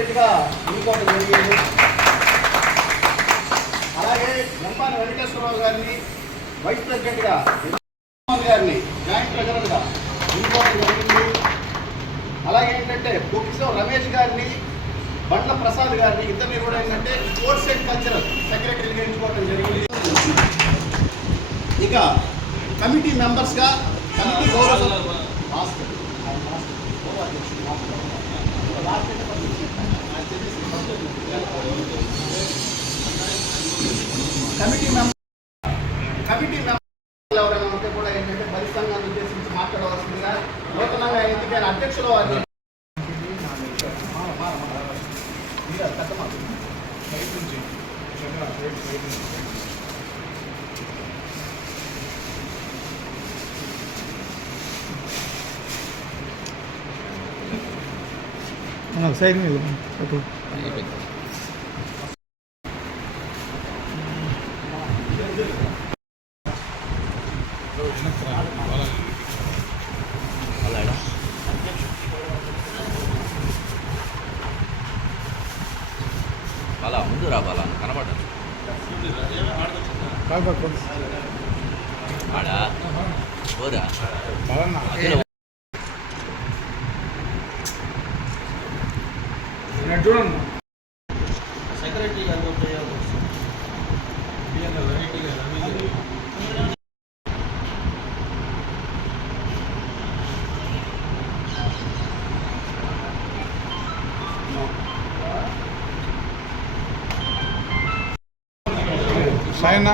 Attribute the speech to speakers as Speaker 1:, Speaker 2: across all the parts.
Speaker 1: Vice ప్రెసిడెంట్గా ఎన్నుకోవడం జరిగింది. అలాగే వెంపాని వెంకటేశ్వరరావు గారిని వైస్ ప్రెసిడెంట్గా ఎన్నుకోవడం గారిని జాయింట్ ట్రెజరర్గా ఎన్నుకోవడం జరిగింది. అలాగే ఏంటంటే బుక్స్లో రమేష్ గారిని బండ్ల ప్రసాద్ గారిని ఇద్దరిని కూడా ఏంటంటే స్పోర్ట్స్ అండ్ కల్చరల్ సెక్రటరీగా ఎంచుకోవడం జరిగింది. ఇక కమిటీ మెంబర్స్గా కమిటీ గౌరవ భాస్కర్. కమిటీ మెంబర్ కమిటీ మెంబర్లు ఎవరైనా ఉంటే కూడా ఏంటంటే బలి సంఘాన్ని ఉద్దేశించి మాట్లాడవలసిందిగా నూతనంగా ఎన్నికైన అధ్యక్షులు వారిని
Speaker 2: సైడ్ మీద అప్పుడు
Speaker 3: అలా ముందు రా బాలా కనబడ్డాను ఆడా ఓరా అదిలో
Speaker 2: చూడండి
Speaker 1: సెక్రటరీ గారు
Speaker 2: Sayanna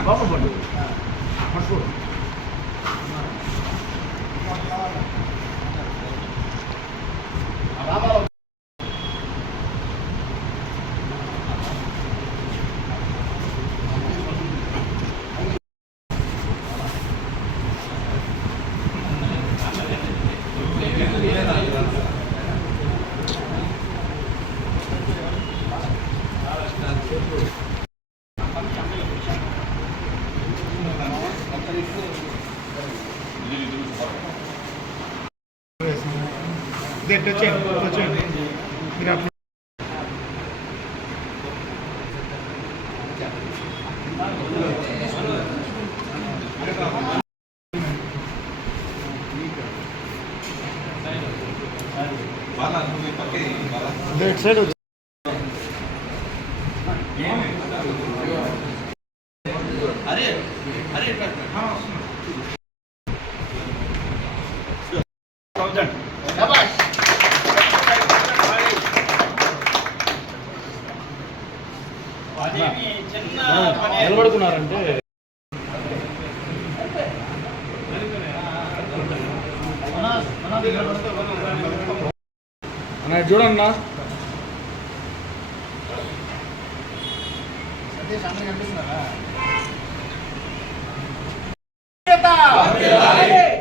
Speaker 2: They touch it, touch it.
Speaker 1: Grab. That side.
Speaker 2: నిలబడుకున్నారంటే అన్న ఇటు చూడండి అన్న
Speaker 1: కనిపిస్తున్నారా?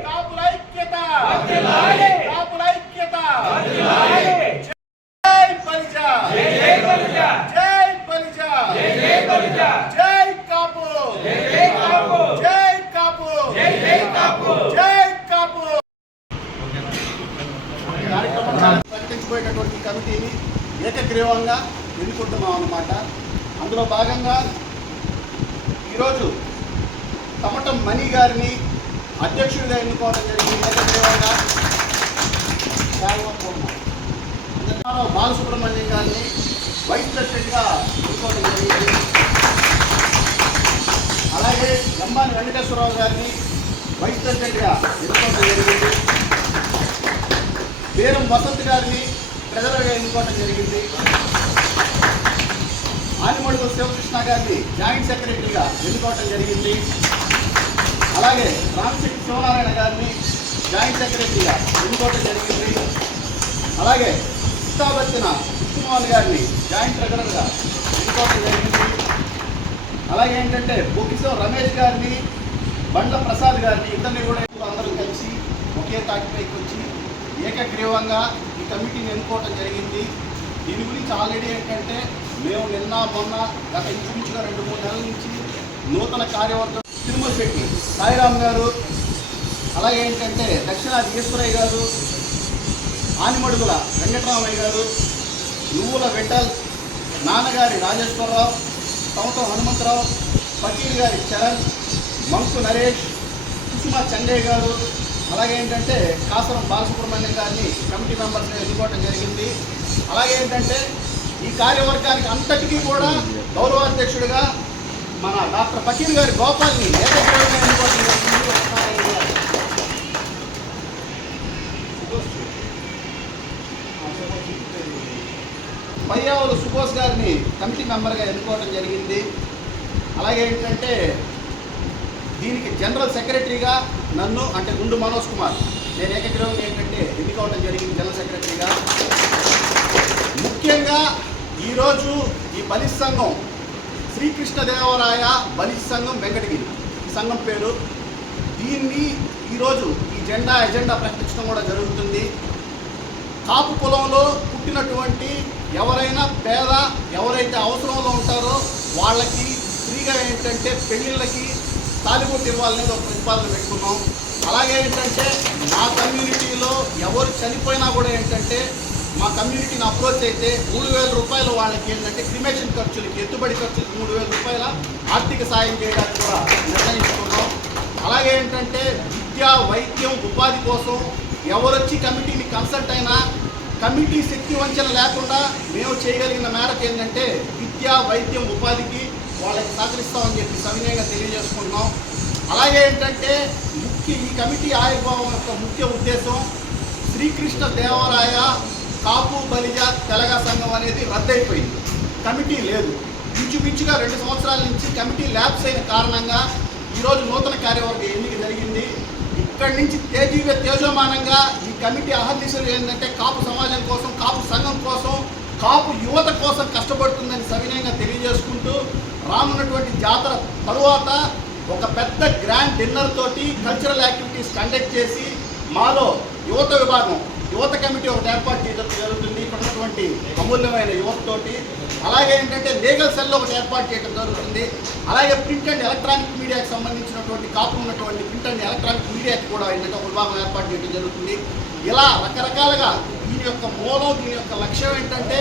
Speaker 1: కాపుల ఐక్యత! కాపుల ఐక్యత! జై బలిజ! జై బలిజ! జై కాపు! జై కాపు! జై కాపు! కార్యక్రమం ప్రకటించబోయేటటువంటి కమిటీని ఏకగ్రీవంగా ఎన్నుకుంటున్నాం అన్నమాట అందులో భాగంగా ఈరోజు తమటం మణి గారిని అధ్యక్షుడిగా ఎన్నుకోవడం జరిగింది. బాలసుబ్రహ్మణ్యం గారిని వైస్ ప్రెసిడెంట్గా ఎన్నుకోవడం జరిగింది. అలాగే లంబాని వెంకటేశ్వరరావు గారిని వైస్ ప్రెసిడెంట్గా ఎన్నుకోవడం జరిగింది. వీరం వసంత్ గారిని ట్రెజరర్గా ఎన్నుకోవడం జరిగింది. ఆనిమడుగు శివకృష్ణ గారిని జాయింట్ సెక్రటరీగా ఎన్నుకోవటం జరిగింది. అలాగే రామశెట్టి శివనారాయణ గారిని జాయింట్ సెక్రటరీగా ఎన్నుకోవటం జరిగింది. అలాగే ఇష్టాబత్తిన కృష్ణమోహన్ గారిని జాయింట్ ట్రెజరర్గా ఎన్నుకోవటం జరిగింది. అలాగే ఏంటంటే బొక్కిసం రమేష్ గారిని బండ్ల ప్రసాద్ గారిని ఇద్దరిని కూడా అందరూ కలిసి ఒకే తాటిపైకి వచ్చి ఏకగ్రీవంగా ఈ కమిటీని ఎన్నుకోవటం జరిగింది. దీని గురించి ఆల్రెడీ ఏంటంటే మేము నిన్న మొన్న గత ఇంచుమించుగా రెండు మూడు నెలల నుంచి నూతన కార్యవర్గం తిరుమల శెట్టి సాయిరామ్ గారు అలాగే ఏంటంటే దక్షిణాది ఈశ్వరయ్య గారు ఆనిమడుగుల వెంకటరామయ్య గారు నువ్వుల వెంటల్ నాన్నగారి రాజేశ్వరరావు తమతో హనుమంతరావు ఫకీర్ గారి చరణ్ మంకు నరేష్ కుసుమ చందయ్య గారు అలాగే ఏంటంటే కాసరం బాలసుబ్రహ్మణ్యం గారిని కమిటీ మెంబర్స్ని ఎన్నుకోవడం జరిగింది. అలాగే ఏంటంటే ఈ కార్యవర్గానికి అంతటికీ కూడా గౌరవాధ్యక్షుడిగా మన డాక్టర్ ఫకీర్ గారి గోపాల్ని పయ్యావులు సుభోష్ గారిని కమిటీ మెంబర్గా ఎన్నుకోవడం జరిగింది. అలాగే ఏంటంటే దీనికి జనరల్ సెక్రటరీగా నన్ను అంటే గుండు మనోజ్ కుమార్. నేను ఏకగ్రహం ఏంటంటే ఎన్నుకోవడం జరిగింది జనరల్ సెక్రటరీగా. ముఖ్యంగా ఈరోజు ఈ బలి సంఘం శ్రీకృష్ణదేవరాయ బలి సంఘం వెంకటగిరి. ఈ సంఘం పేరు దీన్ని ఈరోజు ఈ జెండా ఎజెండా ప్రకటించడం కూడా జరుగుతుంది. కాపు కులంలో పుట్టినటువంటి ఎవరైనా పేద ఎవరైతే అవసరంలో ఉంటారో వాళ్ళకి ఫ్రీగా ఏంటంటే పెళ్ళిళ్ళకి తాలిబొట్టు ఇవ్వాలనేది ఒక ప్రతిపాదన పెట్టుకున్నాం. అలాగే ఏంటంటే నా కమ్యూనిటీలో ఎవరు చనిపోయినా కూడా ఏంటంటే మా కమ్యూనిటీని అప్రోచ్ అయితే మూడు వేల రూపాయలు వాళ్ళకి ఏంటంటే క్రిమేషన్ ఖర్చులకి ఎత్తుబడి ఖర్చులకి మూడు వేల రూపాయల ఆర్థిక సాయం చేయడానికి కూడా నిర్ణయించుకున్నాం. అలాగే ఏంటంటే విద్య వైద్యం ఉపాధి కోసం ఎవరొచ్చి కమిటీని కన్సల్ట్ అయినా కమిటీ శక్తి వంచన లేకుండా మేము చేయగలిగిన మేరకు ఏంటంటే విద్య వైద్యం ఉపాధికి వాళ్ళకి సహకరిస్తామని చెప్పి సవినయంగా తెలియజేసుకుంటున్నాం. అలాగే ఏంటంటే ముఖ్య ఈ కమిటీ ఆవిర్భావం యొక్క ముఖ్య ఉద్దేశం శ్రీకృష్ణ దేవరాయ కాపు బలిజ తెలగ సంఘం అనేది రద్దయిపోయింది. కమిటీ లేదు. ఇంచుమించుగా రెండు సంవత్సరాల నుంచి కమిటీ ల్యాబ్స్ అయిన కారణంగా ఈరోజు నూతన కార్యవర్గ ఎన్నిక జరిగింది. ఇక్కడి నుంచి తేజీవ తేజోమానంగా ఈ కమిటీ అహర్నిశలు ఏంటంటే కాపు సమాజం కోసం కాపు సంఘం కోసం కాపు యువత కోసం కష్టపడుతుందని సవినయంగా తెలియజేసుకుంటూ రానున్నటువంటి జాతర తరువాత ఒక పెద్ద గ్రాండ్ డిన్నర్ తోటి కల్చరల్ యాక్టివిటీస్ కండక్ట్ చేసి మాలో యువత విభాగం యువత కమిటీ ఒకటి ఏర్పాటు చేయడం జరుగుతుంది. ఇక్కడ ఉన్నటువంటి అమూల్యమైన యువతతోటి అలాగే ఏంటంటే లీగల్ సెల్ ఒకటి ఏర్పాటు చేయడం జరుగుతుంది. అలాగే ప్రింట్ అండ్ ఎలక్ట్రానిక్ మీడియాకి సంబంధించినటువంటి కాపు ఉన్నటువంటి ప్రింట్ అండ్ ఎలక్ట్రానిక్ మీడియాకి కూడా ఏంటంటే ఒక విభాగం ఏర్పాటు చేయడం జరుగుతుంది. ఇలా రకరకాలుగా దీని యొక్క మూలం దీని యొక్క లక్ష్యం ఏంటంటే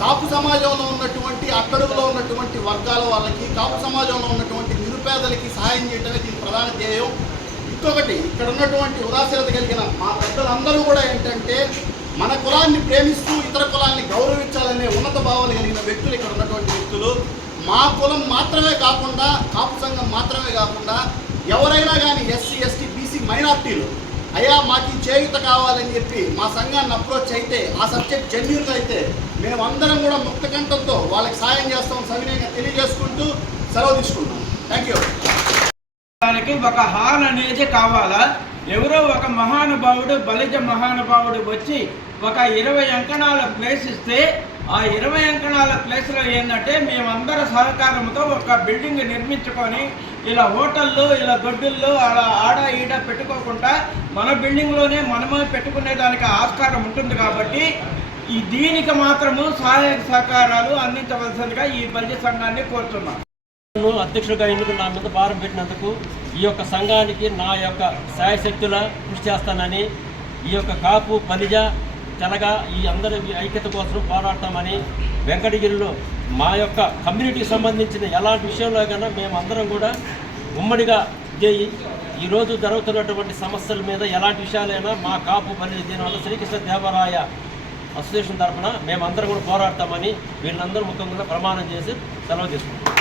Speaker 1: కాపు సమాజంలో ఉన్నటువంటి అట్టడుగులో ఉన్నటువంటి వర్గాల వాళ్ళకి కాపు సమాజంలో ఉన్నటువంటి నిరుపేదలకి సహాయం చేయడమే దీని ప్రధాన ధ్యేయం. ఇంకొకటి ఇక్కడ ఉన్నటువంటి ఉదాసీనత కలిగిన మా పెద్దలందరూ కూడా ఏంటంటే మన కులాన్ని ప్రేమిస్తూ ఇతర కులాన్ని గౌరవించాలనే ఉన్నత భావాలు కలిగిన వ్యక్తులు ఇక్కడ ఉన్నటువంటి వ్యక్తులు. మా కులం మాత్రమే కాకుండా కాపు సంఘం మాత్రమే కాకుండా ఎవరైనా కానీ ఎస్సీ ఎస్టీ బీసీ మైనార్టీలు అయ్యా మాకు చేయుత కావాలని చెప్పి మా సంఘాన్ని అప్రోచ్ అయితే ఆ సబ్జెక్ట్ జెన్యున్గా అయితే మేమందరం కూడా ముక్త కంఠంతో వాళ్ళకి సాయం చేస్తాం సవినయంగా తెలియజేసుకుంటూ సెలవు తీసుకుంటాం థ్యాంక్ యూ
Speaker 4: దానికి ఒక హాల్ అనేది కావాలా? ఎవరో ఒక మహానుభావుడు బలిజ మహానుభావుడు వచ్చి ఒక ఇరవై అంకణాల ప్లేస్ ఇస్తే ఆ ఇరవై అంకణాల ప్లేస్లో ఏంటంటే మేమందరి సహకారంతో ఒక బిల్డింగ్ నిర్మించుకొని ఇలా హోటళ్ళు ఇలా దొడ్డుల్లో అలా ఆడ ఈడ పెట్టుకోకుండా మన బిల్డింగ్లోనే మనమే పెట్టుకునే దానికి ఆస్కారం ఉంటుంది కాబట్టి ఈ దీనికి మాత్రము సహాయ సహకారాలు అందించవలసిందిగా ఈ బలిజ సంఘాన్ని కోరుతున్నాం.
Speaker 5: అధ్యక్షుడిగా ఎన్నుకున్న నా మీద భారం పెట్టినందుకు ఈ యొక్క సంఘానికి నా యొక్క శాయశక్తుల కృషి చేస్తానని ఈ యొక్క కాపు బలిజ తెలగ ఈ అందరి ఐక్యత కోసం పోరాడతామని వెంకటగిరిలో మా యొక్క కమ్యూనిటీకి సంబంధించిన ఎలాంటి విషయంలో కన్నా మేమందరం కూడా ఉమ్మడిగా చేయి. ఈరోజు జరుగుతున్నటువంటి సమస్యల మీద ఎలాంటి విషయాలైనా మా కాపు బలి దీనివల్ల శ్రీకృష్ణ దేవరాయ అసోసియేషన్ తరఫున మేమందరం కూడా పోరాడతామని వీళ్ళందరూ ముఖ్యంగా ప్రమాణం చేసి సెలవు తీసుకుంటాం